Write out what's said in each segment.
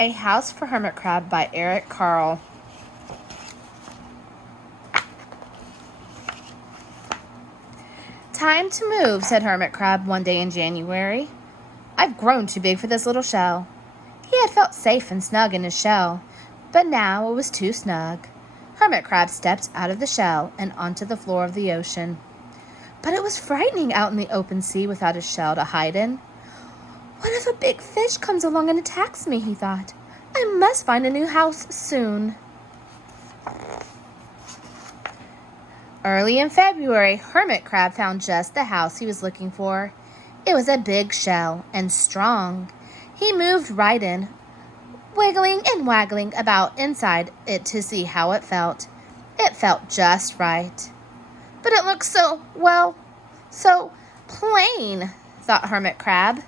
A House for Hermit Crab by Eric Carle. Time to move, said Hermit Crab one day in January. I've grown too big for this little shell. He had felt safe and snug in his shell, but now it was too snug. Hermit Crab stepped out of the shell and onto the floor of the ocean. But it was frightening out in the open sea without a shell to hide in. What if a big fish comes along and attacks me, he thought. I must find a new house soon. Early in February, Hermit Crab found just the house he was looking for. It was a big shell and strong. He moved right in, wiggling and waggling about inside it to see how it felt. It felt just right. But it looked so plain, thought Hermit Crab.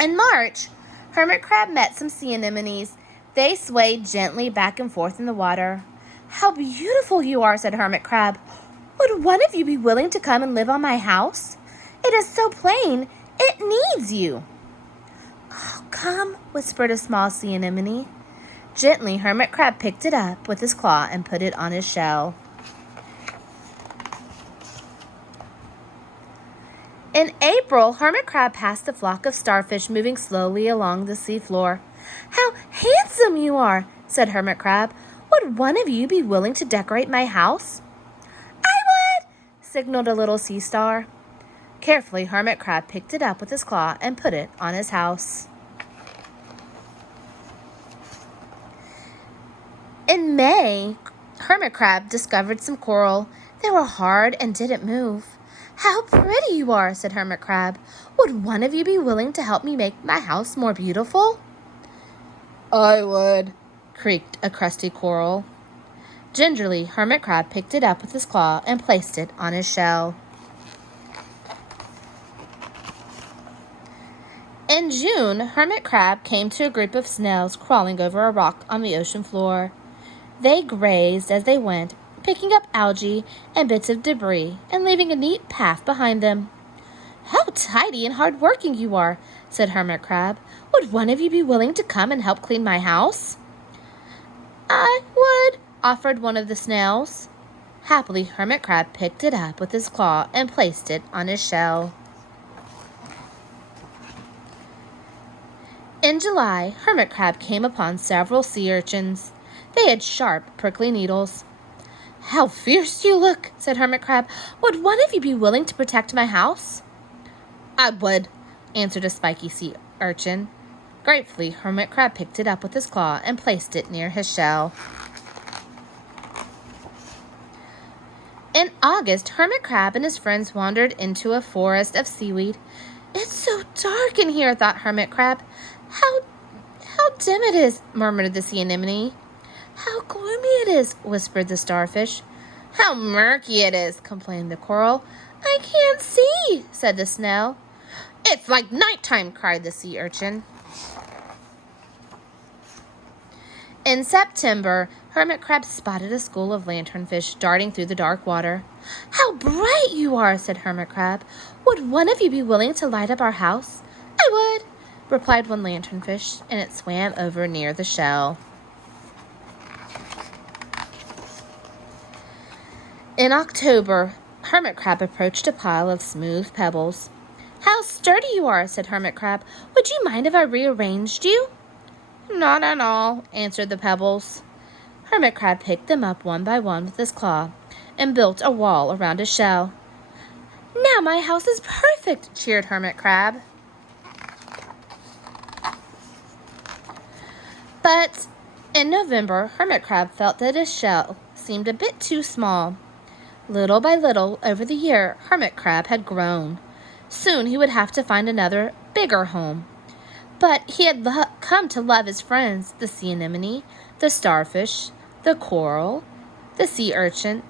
In March, Hermit Crab met some sea anemones. They swayed gently back and forth in the water. How beautiful you are, said Hermit Crab. Would one of you be willing to come and live on my house? It is so plain, it needs you. Oh, come, whispered a small sea anemone. Gently, Hermit Crab picked it up with his claw and put it on his shell. In April, Hermit Crab passed a flock of starfish moving slowly along the seafloor. How handsome you are, said Hermit Crab. Would one of you be willing to decorate my house? I would, signaled a little sea star. Carefully, Hermit Crab picked it up with his claw and put it on his house. In May, Hermit Crab discovered some coral. They were hard and didn't move. How pretty you are, said Hermit Crab. Would one of you be willing to help me make my house more beautiful? I would, creaked a crusty coral. Gingerly, Hermit Crab picked it up with his claw and placed it on his shell. In June, Hermit Crab came to a group of snails crawling over a rock on the ocean floor. They grazed as they went, picking up algae and bits of debris and leaving a neat path behind them. How tidy and hard-working you are, said Hermit Crab. Would one of you be willing to come and help clean my house? I would, offered one of the snails. Happily, Hermit Crab picked it up with his claw and placed it on his shell. In July, Hermit Crab came upon several sea urchins. They had sharp, prickly needles. How fierce you look, said Hermit Crab. Would one of you be willing to protect my house? I would, answered a spiky sea urchin. Gratefully, Hermit Crab picked it up with his claw and placed it near his shell. In August, Hermit Crab and his friends wandered into a forest of seaweed. It's so dark in here, thought Hermit Crab. How dim it is, murmured the sea anemone. How gloomy it is, whispered the starfish. How murky it is, complained the coral. I can't see, said the snail. It's like nighttime, cried the sea urchin. In September, Hermit Crab spotted a school of lanternfish darting through the dark water. How bright you are, said Hermit Crab. Would one of you be willing to light up our house? I would, replied one lanternfish, and it swam over near the shell. In October, Hermit Crab approached a pile of smooth pebbles. How sturdy you are, said Hermit Crab. Would you mind if I rearranged you? Not at all, answered the pebbles. Hermit Crab picked them up one by one with his claw and built a wall around his shell. Now my house is perfect, cheered Hermit Crab. But in November, Hermit Crab felt that his shell seemed a bit too small. Little by little, over the year, Hermit Crab had grown. Soon he would have to find another, bigger home. But he had come to love his friends, the sea anemone, the starfish, the coral, the sea urchin,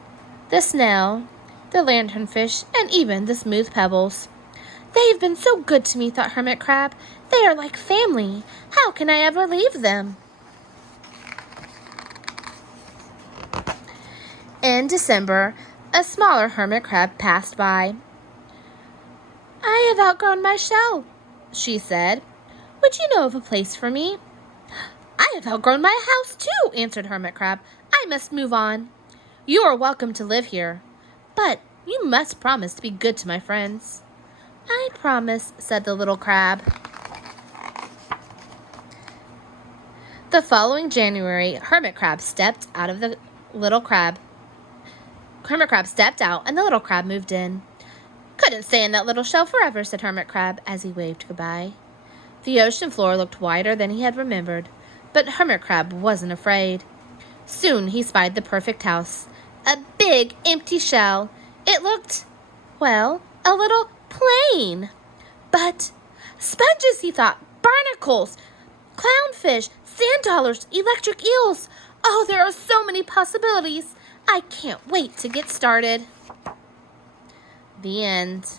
the snail, the lanternfish, and even the smooth pebbles. They've been so good to me, thought Hermit Crab. They are like family. How can I ever leave them? In December, a smaller hermit crab passed by. I have outgrown my shell, she said. Would you know of a place for me? I have outgrown my house too, answered Hermit Crab. I must move on. You are welcome to live here, but you must promise to be good to my friends. I promise, said the little crab. The following January, Hermit Crab stepped out and the little crab moved in. Couldn't stay in that little shell forever, said Hermit Crab as he waved goodbye. The ocean floor looked wider than he had remembered, but Hermit Crab wasn't afraid. Soon he spied the perfect house, a big empty shell. It looked, well, a little plain. But sponges, he thought, barnacles, clownfish, sand dollars, electric eels. Oh, there are so many possibilities. I can't wait to get started. The end.